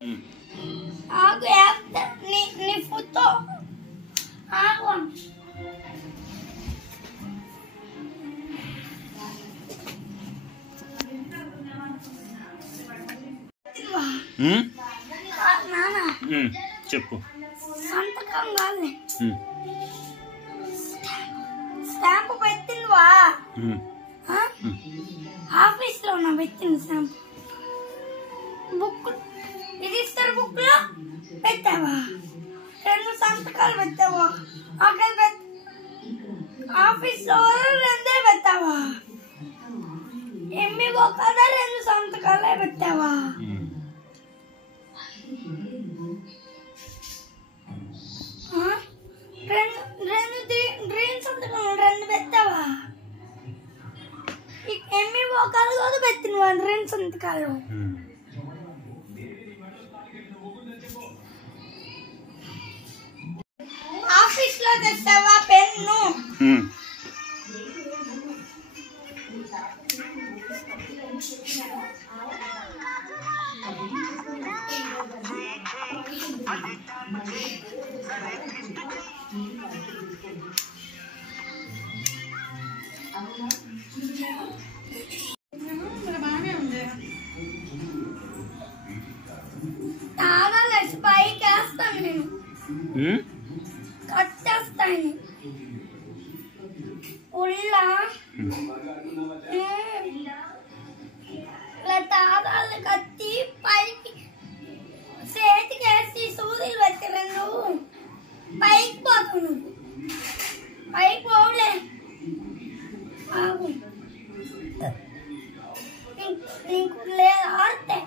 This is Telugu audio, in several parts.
ఆగు నీ ఫోటో ఆగు చెప్పు. సంతకం కాదు, స్టాంపు పెట్టిందివా? ఆఫీస్ లో నా పెట్టింది స్టాంపు. బుక్ రిజిస్టర్ బుక్ లో పెట్టావా? 2 సంతకాలు పెట్టావా? ఆఫీస్ లో 2 పెట్టావా? ఎంబీఓ కదా 2 సంతకాలే పెట్టావా? డ్రీమ్ సంతకాలు 2 పెట్టావా? ఎంబీఓ కాదు కదా పెట్టినవా 2 సంతకాలు? ఆఫీస్ లో తెస్తావా పెన్ను? తాళాలు పైకి వేస్తాను నేను, కట్టేస్తాను ఉల్లా తాళాలు కట్టి పైకి చేతికి వేసి సూదులు పెట్టిన నువ్వు పైకి పోతావు. నువ్వు పైకి పోలే, నీకు లేదు ఆడితే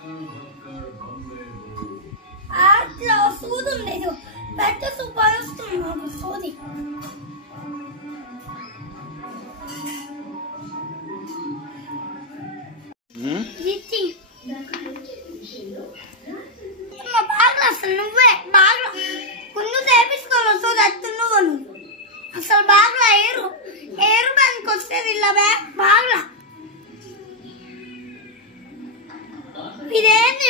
ఆర్ట్లో సూది ఉండేది పెద్ద సూపర్ వస్తుంది నాకు సూది. మా బాగా అసలు నువ్వే బాగా ముందు చేపించుకొని వస్తుంది అత్తు నువ్వు అసలు బాగా ఏరు పనికి వస్తుంది ఇలా బాగా. ఇదేంటి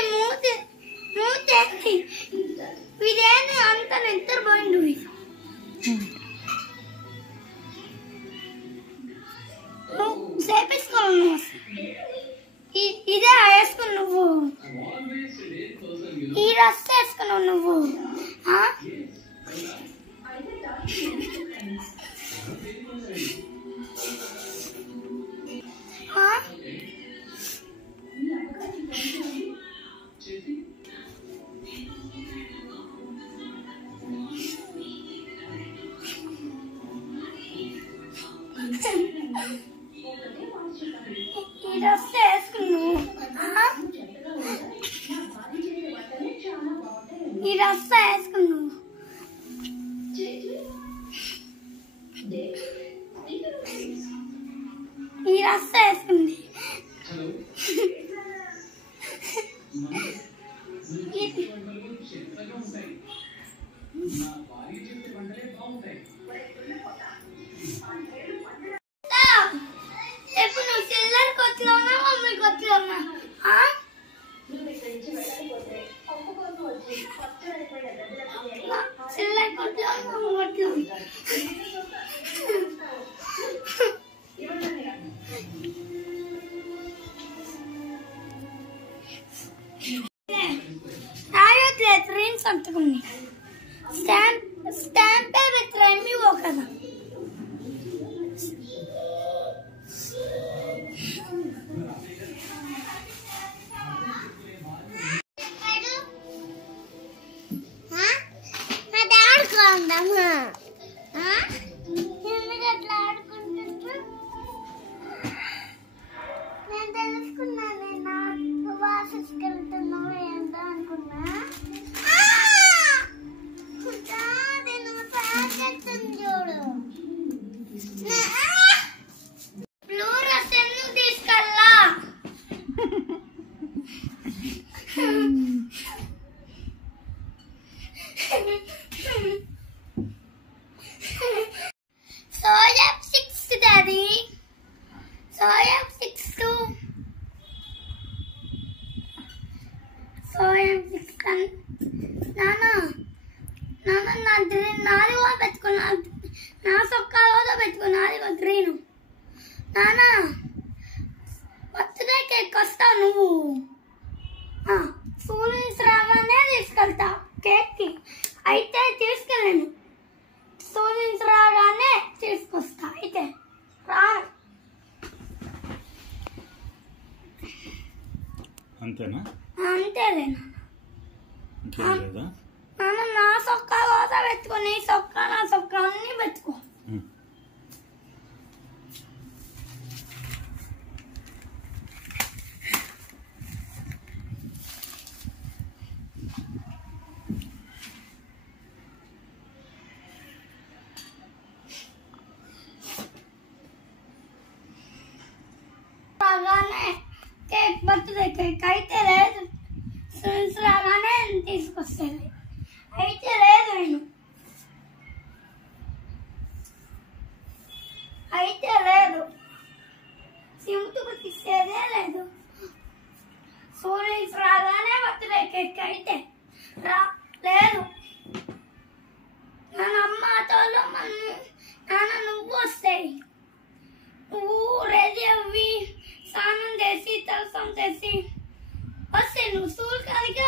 మూతేంటి ఇదేంటి అంత నిద్రపోయింది. నువ్వు చేపించుకోను ఇదే వేసుకుని నువ్వు ఈ రస్ వేసుకున్నావు నువ్వు. ఈ రస్ వేసుకున్నావు ఈ రస్ వేసుకున్నావు ఈ రస్ వేసుకుంది ఎప్పుడు నువ్వు చిల్లర కొట్లో ఉన్నా మమ్మీ కొట్లో ఉన్నా? చిల్లర కొట్లో మమ్మీ కొట్లో రాయట్లేదు. రీన్స్ అంటుకుంది స్టాంపే పెట్టరేమి ఓ కదా. ఎందుకట్లా ఆడుకుంటున్నా? నేను తెలుసుకున్నాను నువ్వు ఆఫీస్కి వెళ్తున్నావు ఏంటో అనుకున్నా. చూడు తీసుకెళ్ళా నాన్న నాది కూడా పెట్టుకున్నా, నా సొక్కా కూడా పెట్టుకున్నా, అది కూడా గ్రీన్. నాన్న బర్త్డే కేక్ వస్తావు నువ్వు, స్కూల్ నుంచి రాగానే తీసుకెళ్తా కేక్కి. అయితే తీసుకెళ్ళాను, స్కూల్ నుంచి రాగానే తీసుకొస్తా. అయితే రా. అంతేనా? అంతేలే నాన్న. నాన్న నా సొక్కా కూడా పెట్టుకో, నీ సొక్కా నా సొక్కా అన్నీ పెట్టుకో. రాగానే కేక్ బర్త్డే కేక్ అయితే లేదు, ఫ్రెండ్స్ రాగానే తీసుకొస్తుంది. అయితే లేదు నేను, అయితే లేదు సింపుల్గా తీసేదే లేదు. సూర్యుడు రాగానే బర్త్డే కేక్ అయితే లేదు. నాన్న అమ్మతో నాన్న నువ్వు వస్తాయి, నువ్వు రెడీ అవ్వి స్నానం చేసి తలసం చేసి వస్తే నువ్వు స్కూల్ కాడికి